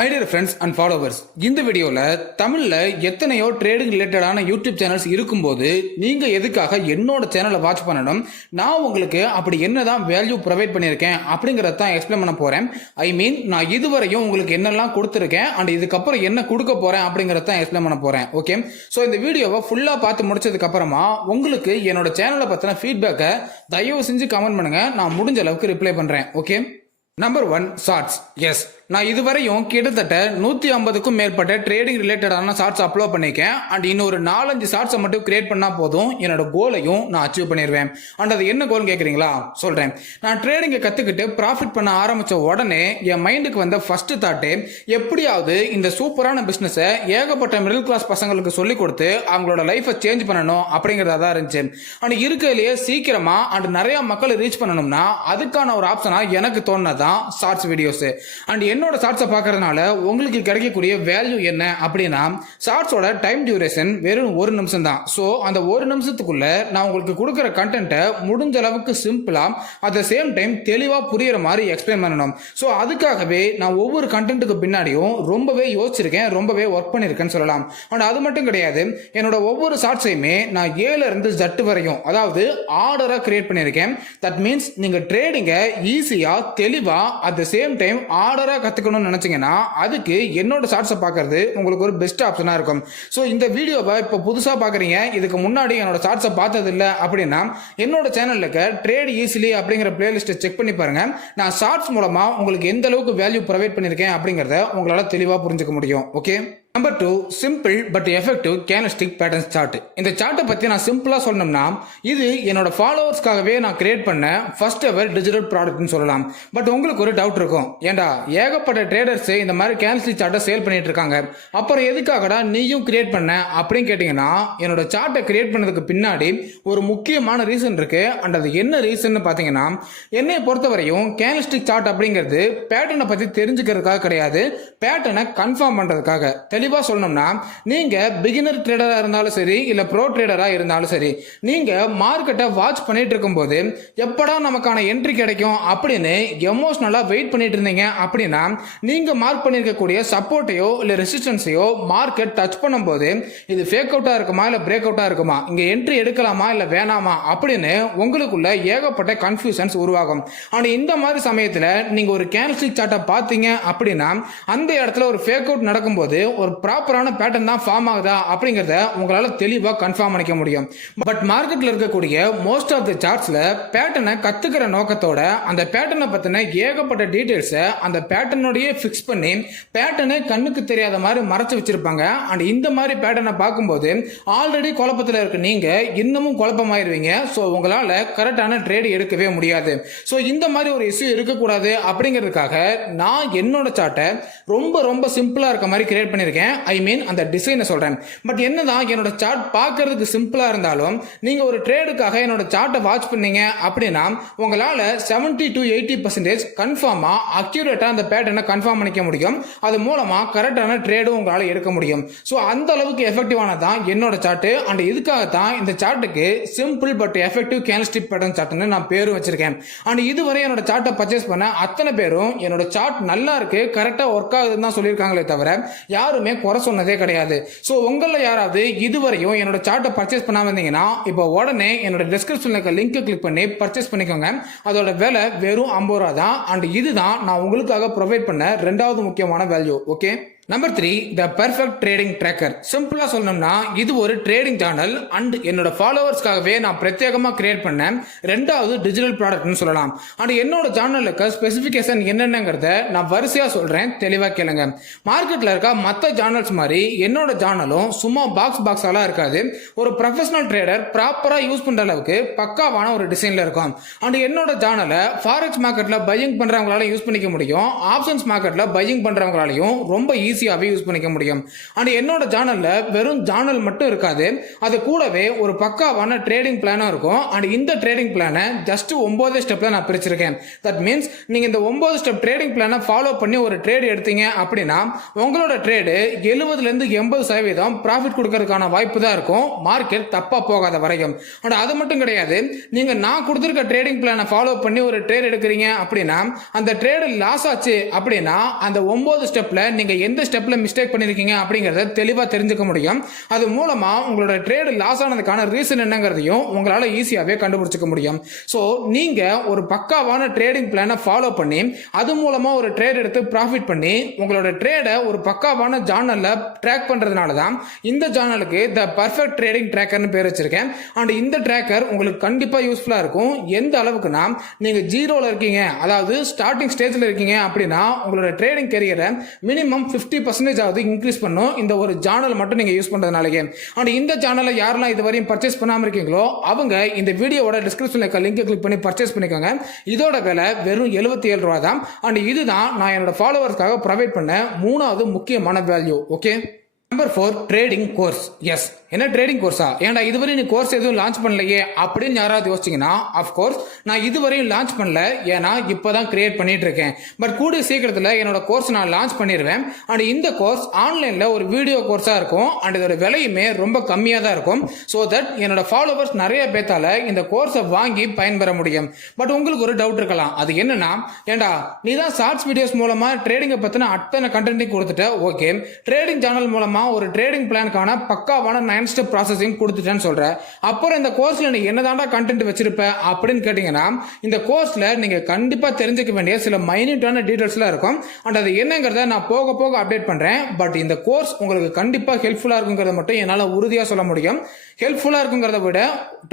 Hi dear friends and followers, இந்த வீடியோல தமிழ்ல எத்தனையோ ட்ரேடிங் ரிலேட்டடான யூடியூப் சேனல்ஸ் இருக்கும்போது நீங்க எதுக்காக என்னோட சேனலை வாட்ச் பண்ணணும், நான் உங்களுக்கு அப்படி என்னதான் வேல்யூ ப்ரொவைட் பண்ணியிருக்கேன் அப்படிங்கறத தான் எக்ஸ்பிளைன் பண்ண போறேன். நான் இதுவரையும் உங்களுக்கு என்னெல்லாம் கொடுத்துருக்கேன் அண்ட் இதுக்கப்புறம் என்ன கொடுக்க போறேன் அப்படிங்கறத தான் எக்ஸ்பிளைன் பண்ண போறேன். ஓகே, ஸோ இந்த வீடியோவை ஃபுல்லா பார்த்து முடிச்சதுக்கு அப்புறமா உங்களுக்கு என்னோட சேனலை பத்தின ஃபீட்பேக்கை தயவு செஞ்சு கமெண்ட் பண்ணுங்க, நான் முடிஞ்ச அளவுக்கு ரிப்ளை பண்றேன். Okay, number 1 shorts. எஸ், நான் இதுவரையும் கிட்டத்தட்ட 150க்கும் மேற்பட்ட ட்ரேடிங் ரிலேட்டடான ஷார்ட்ஸ் அப்லோட் பண்ணியிருக்கேன் அண்ட் இன்னொரு 4-5 ஷார்ட்ஸை மட்டும் கிரியேட் பண்ணால் போதும் என்னோட கோலையும் நான் அச்சீவ் பண்ணிடுவேன். அண்ட் அது என்ன கோல்னு கேட்குறீங்களா? சொல்கிறேன். நான் ட்ரேடிங்கை கற்றுக்கிட்டு ப்ராஃபிட் பண்ண ஆரம்பித்த உடனே என் மைண்டுக்கு வந்த ஃபர்ஸ்ட் தாட்டு, எப்படியாவது இந்த சூப்பரான பிஸ்னஸை ஏகப்பட்ட மிடில் கிளாஸ் பசங்களுக்கு சொல்லிக் கொடுத்து அவங்களோட லைஃப்பை சேஞ்ச் பண்ணணும் அப்படிங்கிறதா தான் இருந்துச்சு. அண்ட் இருக்கிறதுலையே சீக்கிரமாக அண்ட் நிறையா மக்களை ரீச் பண்ணணும்னா அதுக்கான ஒரு ஆப்ஷனாக எனக்கு தோணுனதான் ஷார்ட்ஸ் வீடியோஸ். அண்ட் என்னோட ஷார்ட்ஸை பார்க்கறதுனால உங்களுக்கு கிடைக்கக்கூடிய வேல்யூ என்ன அப்படின்னா, ஷார்ட்ஸோட டைம் டியூரேஷன் வெறும் 1 நிமிஷம் தான். ஸோ அந்த 1 நிமிஷத்துக்குள்ள நான் உங்களுக்கு கொடுக்குற கண்டென்ட்டை முடிஞ்ச அளவுக்கு சிம்பிளா அட் த சேம் டைம் தெளிவாக புரியுற மாதிரி எக்ஸ்பிளைன் பண்ணணும். ஸோ அதுக்காகவே நான் ஒவ்வொரு கண்டென்ட்டுக்கு பின்னாடியும் ரொம்பவே யோசிச்சிருக்கேன், ரொம்பவே ஒர்க் பண்ணியிருக்கேன்னு சொல்லலாம். அண்ட் அது மட்டும் கிடையாது, என்னோட ஒவ்வொரு ஷார்ட்ஸையுமே நான் 7 இருந்து Z வரையும் அதாவது ஆர்டராக கிரியேட் பண்ணியிருக்கேன். தட் மீன்ஸ் நீங்க ட்ரேடிங்கை ஈஸியா தெளிவா அட் த சேம் டைம் ஆர்டரா கத்துக்கணும்னு நினைச்சீங்கன்னா அதுக்கு என்னோட ஷார்ட்ஸை பார்க்கறது உங்களுக்கு ஒரு பெஸ்ட் ஆப்ஷனா இருக்கும். ஸோ இந்த வீடியோவை இப்போ புதுசா பாக்குறீங்க, இதுக்கு முன்னாடி என்னோட ஷார்ட்ஸை பார்த்தது இல்லை அப்படின்னா என்னோட சேனல்ல இருக்க ட்ரேட் ஈஸிலி அப்படிங்கிற பிளேலிஸ்ட்டை செக் பண்ணி பாருங்க. நான் ஷார்ட்ஸ் மூலமா உங்களுக்கு எந்த அளவுக்கு வேல்யூ ப்ரொவைட் பண்ணியிருக்கேன் அப்படிங்கறத உங்களால தெளிவா புரிஞ்சுக்க முடியும். Okay, number 2 simple but effective candlestick pattern chart. இந்த சார்ட்டை பத்தி நான் சிம்பிளா சொல்லணும்னா இது என்னோட ஃபாலோவர்ஸ்க்காகவே நான் கிரியேட் பண்ண ஃபர்ஸ்ட் எவர் டிஜிட்டல் ப்ராடக்ட்னு சொல்லலாம். பட் உங்களுக்கு ஒரு டவுட் இருக்கும், ஏண்டா ஏகப்பட்ட ட்ரேடர்ஸ் இந்த மாதிரி கேண்டல்ஸ்டிக் சார்ட்டை சேல் பண்ணிட்டு இருக்காங்க, அப்புறம் எதுக்காகடா நீயும் கிரியேட் பண்ண அப்படின்னு கேட்டீங்கன்னா, என்னோட சார்ட்டை கிரியேட் பண்ணதுக்கு பின்னாடி ஒரு முக்கியமான ரீசன் இருக்கு. அண்ட் அது என்ன ரீசன் பாத்தீங்கன்னா, என்னை பொறுத்தவரையும் கேண்டல்ஸ்டிக் சார்ட் அப்படிங்கிறது பேட்டர்னை பத்தி தெரிஞ்சுக்கிறதுக்காக கிடையாது, பேட்டர்னை கன்ஃபார்ம் பண்றதுக்காக. தெளிவா சொல்லணும்னா, நீங்க பிகினர் ட்ரேடரா இருந்தாலும் சரி இல்ல ப்ரோ ட்ரேடரா இருந்தாலும் சரி, நீங்க மார்க்கெட்டை வாட்ச் பண்ணிட்டு இருக்கும்போது எப்படா நமக்கான என்ட்ரி கிடைக்கும் அப்படின்னு எமோஷனலா வெயிட் பண்ணிட்டு இருந்தீங்க அப்படின்னா, நீங்க மார்க் பண்ணிருக்கக்கூடிய சப்போர்ட்டையோ இல்ல ரெசிஸ்டன்ஸையோ மார்க்கெட் டச் பண்ணும்போது இது ஃபேக் அவுட்டா இருக்குமா இல்ல பிரேக் அவுட்டா இருக்குமா, இங்க என்ட்ரி எடுக்கலாமா இல்ல வேணாமா அப்படின்னு உங்களுக்குள்ள ஏகப்பட்ட கன்ஃபியூஷன்ஸ் உருவாகும். ஆனா இந்த மாதிரி சமயத்துல நீங்க ஒரு கேண்டல்ஸ்டிக் சார்ட்டை பார்த்தீங்க அப்படின்னா அந்த இடத்துல ஒரு ஃபேக் அவுட் நடக்கும்போது ஒரு ப்ராப்பரான பேட்டர்ன் தான் ஃபார்ம் ஆகுதா அப்படிங்கறத உங்களால தெளிவா கன்ஃபார்ம் பண்ணிக்க முடியும். பட் மார்க்கெட்ல இருக்கக்கூடிய மோஸ்ட் ஆஃப் தி சார்ட்ஸ்ல பேட்டர்னை கத்துக்கிற நோக்கத்தோட அந்த பேட்டர்னை பத்தின ஏகப்பட்ட டீடைல்ஸை அந்த பேட்டர்னோடயே ஃபிக்ஸ் பண்ணி பேட்டர்னே கண்ணுக்கு தெரியாத மாதிரி மறைச்சு வச்சிருப்பாங்க. அண்ட் இந்த மாதிரி பேட்டர்னை பார்க்கும்போது ஆல்ரெடி குழப்பத்தில் இருக்க நீங்க இன்னமும் குழப்பமாயிருவீங்க. ஸோ உங்களால கரெக்டான ட்ரேட் எடுக்கவே முடியாது. ஸோ இந்த மாதிரி ஒரு இஷ்யூ இருக்கக்கூடாது அப்படிங்கிறதுக்காக நான் என்னோட சார்ட்டை ரொம்ப ரொம்ப சிம்பிளா இருக்க மாதிரி கிரியேட் பண்ணியிருக்கேன். அந்த டிசைனை சொல்றேன். பட் என்னதான் என்னோட சார்ட் பார்க்கிறதுக்கு சிம்பிளா இருந்தாலும் நீங்க ஒரு ட்ரேடுக்காக என்னோட சார்ட்டை வாட்ச் பண்ணீங்க அப்படின்னா உங்களால 70 to 80% கன்ஃபார்மா அக்யூரேட்டா அந்த பேட்டர்னை கன்ஃபார்ம் பண்ணிக்க முடியும். அது மூலமா கரெக்டான ட்ரேடும் உங்களால எடுக்க முடியும். ஸோ அந்த அளவுக்கு எஃபெக்டிவானதான் என்னோட சார்ட். அண்ட் இதுக்காகத்தான் இந்த சார்ட்டுக்கு simple but effective candlestick pattern சார்ட்னு நான் பேரும் வச்சிருக்கேன். அண்ட் இதுவரை என்னோட சார்ட்டை பர்ச்சேஸ் பண்ண அத்தனை பேரும் என்னோட சார்ட் நல்லா இருக்கு, கரெக்டா ஒர்க் ஆகுதுன்னு தான் சொல்லியிருக்காங்களே தவிர யாருமே குறை சொன்னதே கிடையாது. சோ உங்கள யாராவது இதுவரையும் என்னோட சார்ட்டை பர்ச்சேஸ் பண்ணாம இருந்தீங்கன்னா இப்போ உடனே என்னோட டிஸ்கிரிப்ஷன்ல இருக்க லிங்கை கிளிக் பண்ணி பர்ச்சேஸ் பண்ணிக்கோங்க. அதோட விலை வெறும் 50 ரூபா தான். அண்ட் இதுதான் நான் உங்களுக்காக ப்ரொவைட் பண்ண 2வது முக்கியமான வேல்யூ. ஓகே, நம்பர் 3 த பெர்ஃபெக்ட் ட்ரேடிங் ட்ராக்கர். சிம்பிளா சொல்லணும்னா இது ஒரு ட்ரேடிங் சேனல் அண்ட் என்னோட ஃபாலோவர்ஸ்க்காகவே நான் பிரத்யேகமா கிரியேட் பண்ண 2வது டிஜிட்டல் ப்ராடக்ட்னு சொல்லலாம். அண்ட் என்னோட சேனலுக்கு ஸ்பெசிஃபிகேஷன் என்னென்னங்கிறத நான் வரிசையா சொல்றேன், தெளிவா கேளுங்க. மார்க்கெட்ல இருக்க மற்ற சேனல்ஸ் மாதிரி என்னோட சேனலும் சும்மா பாக்ஸாலாம் இருக்காது. ஒரு ப்ரொஃபஷனல் ட்ரேடர் ப்ராப்பரா யூஸ் பண்ற அளவுக்கு பக்காவான ஒரு டிசைன்ல இருக்கும். அண்ட் என்னோட சேனலை ஃபாரெக்ஸ் மார்க்கெட்ல பையிங் பண்றவங்களால யூஸ் பண்ணிக்க முடியும், ஆப்ஷன்ஸ் மார்க்கெட்ல பையிங் பண்றவங்களாலையும் ரொம்ப ஈஸி ஈஸியாகவே யூஸ் பண்ணிக்க முடியும். அண்ட் என்னோட சேனல்ல வெறும் சேனல் மட்டும் இருக்காது, அது கூடவே ஒரு பக்காவான ட்ரேடிங் பிளானும் இருக்கும். அண்ட் இந்த ட்ரேடிங் பிளானை ஜஸ்ட் 9 ஸ்டெப்ல நான் பிரிச்சிருக்கேன். தட் மீன்ஸ் நீங்க இந்த 9 ஸ்டெப் ட்ரேடிங் பிளானை ஃபாலோ பண்ணி ஒரு ட்ரேட் எடுத்தீங்க அப்படின்னா உங்களோட ட்ரேடு 70லேருந்து 80% ப்ராஃபிட் கொடுக்கறதுக்கான வாய்ப்பு தான் இருக்கும், மார்க்கெட் தப்பா போகாத வரைக்கும். அண்ட் அது மட்டும் கிடையாது, நீங்க நான் கொடுத்துருக்க ட்ரேடிங் பிளானை ஃபாலோ பண்ணி ஒரு ட்ரேட் எடுக்கிறீங்க அப்படின்னா அந்த ட்ரேடு லாஸ் ஆச்சு அப்படின்னா அந்த 9 ஸ்டெப்ல நீங்க எந்த ஸ்டெப்ல மிஸ்டேக் பண்ணிருக்கீங்க அப்படிங்கறத தெளிவா தெரிஞ்சுக்க முடியும். அது மூலமா உங்களோட ட்ரேடு லாஸ் ஆனதுக்கான ரீசன் என்னங்கிறதையும் உங்களால ஈஸியாவே கண்டுபிடிச்சிக்க முடியும். சோ நீங்க ஒரு பக்காவான ட்ரேடிங் பிளானை ஃபாலோ பண்ணி அது மூலமா ஒரு ட்ரேட் எடுத்து ப்ராஃபிட் பண்ணி உங்களோட ட்ரேடை ஒரு பக்காவான ஜார்னல்ல ட்ராக் பண்றதுனால தான் இந்த ஜார்னலுக்கு த பர்ஃபெக்ட் ட்ரேடிங் ட்ராக்கர்னு பேர் வச்சிருக்கேன். அண்ட் இந்த ட்ராக்கர் உங்களுக்கு கண்டிப்பா யூஸ்ஃபுல்லா இருக்கும். எந்த அளவுக்குனா நீங்க ஜீரோல இருக்கீங்க, அதாவது ஸ்டார்டிங் ஸ்டேஜ்ல இருக்கீங்க அப்படின்னா உங்களோட ட்ரேடிங் கெரியரை மினிமம் 50% ஆவது இன்க்ரீஸ் பண்ணும் இந்த ஒரு ஜார்னல் மட்டும் நீங்க யூஸ் பண்றதுனாலயே. அண்ட் இந்த சேனலை யாரெல்லாம் இதுவரையும் பர்ச்சேஸ் பண்ணாம இருக்கீங்களோ அவங்க இந்த வீடியோவோட டிஸ்கிரிப்ஷன்ல இருக்க லிங்கை கிளிக் பண்ணி பர்ச்சேஸ் பண்ணிக்கோங்க. இதோட விலை வெறும் 77 ரூபா தான். அண்ட் இதுதான் நான் என்னோட ஃபாலோவர்ஸ்க்காக ப்ரொவைட் பண்ண 3வது முக்கியமான value. Okay, number 4, trading course. Yes, என்ன ட்ரேடிங் கோர்ஸா? ஏன்டா இதுவரை நீ கோர்ஸ் எதுவும் லான்ச் பண்ணலையே அப்படின்னு யாராவது யோசிச்சீங்கன்னா, அஃப்கோர்ஸ் நான் இதுவரையும் லான்ச் பண்ணல, ஏன்னா இப்போதான் கிரியேட் பண்ணிட்டு இருக்கேன். பட் கூடிய சீக்கிரத்தில் என்னோட கோர்ஸ் நான் லான்ச் பண்ணிடுவேன். அண்ட் இந்த கோர்ஸ் ஆன்லைன்ல ஒரு வீடியோ கோர்ஸா இருக்கும். அண்ட் இதோட விலையுமே ரொம்ப கம்மியாக தான் இருக்கும். ஸோ தட் என்னோட ஃபாலோவர்ஸ் நிறைய பேத்தால இந்த கோர்ஸை வாங்கி பயன்பெற முடியும். பட் உங்களுக்கு ஒரு டவுட் இருக்கலாம், அது என்னன்னா, ஏண்டா நீ தான் ஷார்ட்ஸ் வீடியோஸ் மூலமா ட்ரேடிங்கை பத்தின அத்தனை கண்டென்ட்டையும் கொடுத்துட்ட, ஓகே, ட்ரேடிங் சேனல் மூலமா ஒரு ட்ரேடிங் பிளானுக்கான பக்காவான 9 ஸ்டெப் ப்ராசஸிங் கொடுத்துட்டேன்னு சொல்ற, அப்புறம் இந்த கோர்ஸ்ல நீ என்னதான்டா கண்டென்ட் வச்சிருப்ப அப்படின்னு கேட்டீங்கன்னா, இந்த கோர்ஸ்ல நீங்க கண்டிப்பா தெரிஞ்சுக்க வேண்டிய சில மைன்யூட்டான டீடைல்ஸ்லாம் இருக்கும். அண்ட் அது என்னங்கிறத நான் போக போக அப்டேட் பண்றேன். பட் இந்த கோர்ஸ் உங்களுக்கு கண்டிப்பா ஹெல்ப்ஃபுல்லா இருக்குங்கிறத மட்டும் என்னால உறுதியா சொல்ல முடியும். ஹெல்ப்ஃபுல்லா இருக்குங்கிறத விட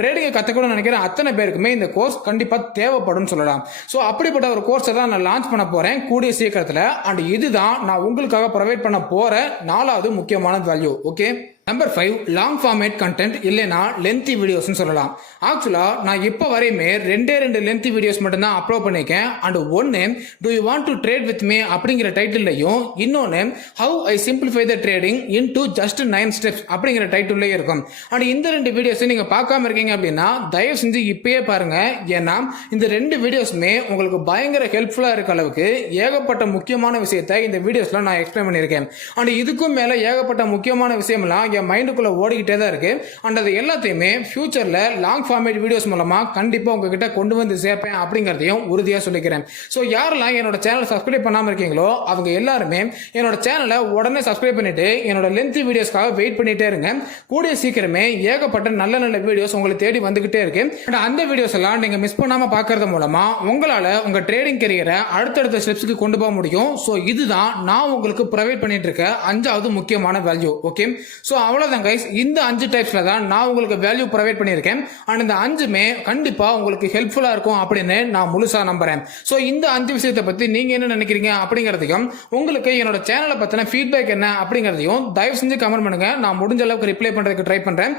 ட்ரேடிங்கை கத்துக்கணும்னு நினைக்கிற அத்தனை பேருக்குமே இந்த கோர்ஸ் கண்டிப்பா தேவைப்படும் சொல்லலாம். ஸோ அப்படிப்பட்ட ஒரு கோர்ஸை தான் நான் லான்ச் பண்ண போறேன் கூடிய சீக்கிரத்தில். அண்ட் இதுதான் நான் உங்களுக்காக ப்ரொவைட் பண்ண போற 4வது முக்கியமான value. Okay, number 5, long format content, இல்லைனா லென்த்தி வீடியோஸ்னு சொல்லலாம். ஆக்சுவலா நான் இப்போ வரையுமே 2 லென்த்தி வீடியோஸ் மட்டும் தான் அப்லோட் பண்ணியிருக்கேன். அண்ட் ஒன்னு to you want to trade with me அப்படிங்கிற டைட்டில்லையும், இன்னொன்னு how I simplify the trading in to just 9 steps அப்படிங்கிற டைட்டில்லையும் இருக்கும். அண்ட் இந்த 2 வீடியோஸ் நீங்க பார்க்காம இருக்கீங்க அப்படின்னா தயவு செஞ்சு இப்பயே பாருங்க. ஏன்னா இந்த 2 வீடியோஸுமே உங்களுக்கு பயங்கர ஹெல்ப்ஃபுல்லா இருக்க அளவுக்கு ஏகப்பட்ட முக்கியமான விஷயத்தை இந்த வீடியோஸ்ல நான் எக்ஸ்பிளைன் பண்ணியிருக்கேன். அண்ட் இதுக்கும் மேல ஏகப்பட்ட முக்கியமான விஷயம்லாம் என் மைண்டுக்குள்ள ஓடிக்கிட்டே தான் இருக்கு. அண்ட் அது எல்லாத்தையுமே ஃபியூச்சர்ல லாங் ஃபார்மேட் வீடியோஸ் மூலமா கண்டிப்பா உங்ககிட்ட கொண்டு வந்து சேர்ப்பேன் அப்படிங்கறதையும் உறுதியா சொல்லிக்கிறேன். ஸோ யாரெல்லாம் என்னோட சேனல் சப்ஸ்கிரைப் பண்ணாம இருக்கீங்களோ அவங்க எல்லாருமே என்னோட சேனலை உடனே சப்ஸ்கிரைப் பண்ணிட்டு என்னோட லென்த்தி வீடியோஸ்க்காக வெயிட் பண்ணிட்டே இருங்க. கூடிய சீக்கிரமே ஏகப்பட்ட நல்ல நல்ல வீடியோஸ் உங்களுக்கு தேடி வந்துகிட்டே இருக்கு. அண்ட் அந்த வீடியோஸ் எல்லாம் நீங்க மிஸ் பண்ணாம பார்க்கறது மூலமா உங்களால உங்க ட்ரேடிங் கரியரை அடுத்தடுத்த ஸ்டெப்ஸ்க்கு கொண்டு போக முடியும். ஸோ இதுதான் நான் உங்களுக்கு ப்ரொவைட் பண்ணிட்டு இருக்க 5வது முக்கியமான வேல்யூ. ஓகே, ஸோ அவ்வளவுதான் கைஸ். இந்த 5 டைப்ஸ்ல தான் நான் உங்களுக்கு வேல்யூ ப்ரொவைட் பண்ணியிருக்கேன். அண்ட் இந்த 5மே கண்டிப்பா உங்களுக்கு ஹெல்ப்ஃபுல்லா இருக்கும் அப்படின்னு நான் முழுசா நம்புறேன். ஸோ இந்த 5 விஷயத்தை பத்தி நீங்க என்ன நினைக்கிறீங்க அப்படிங்கிறதையும், உங்களுக்கு என்னோட சேனலை பத்தின ஃபீட்பேக் என்ன அப்படிங்கிறதையும் தயவு செஞ்சு கமெண்ட் பண்ணுங்க. நான் முடிஞ்ச அளவுக்கு ரிப்ளை பண்றதுக்கு ட்ரை பண்றேன்.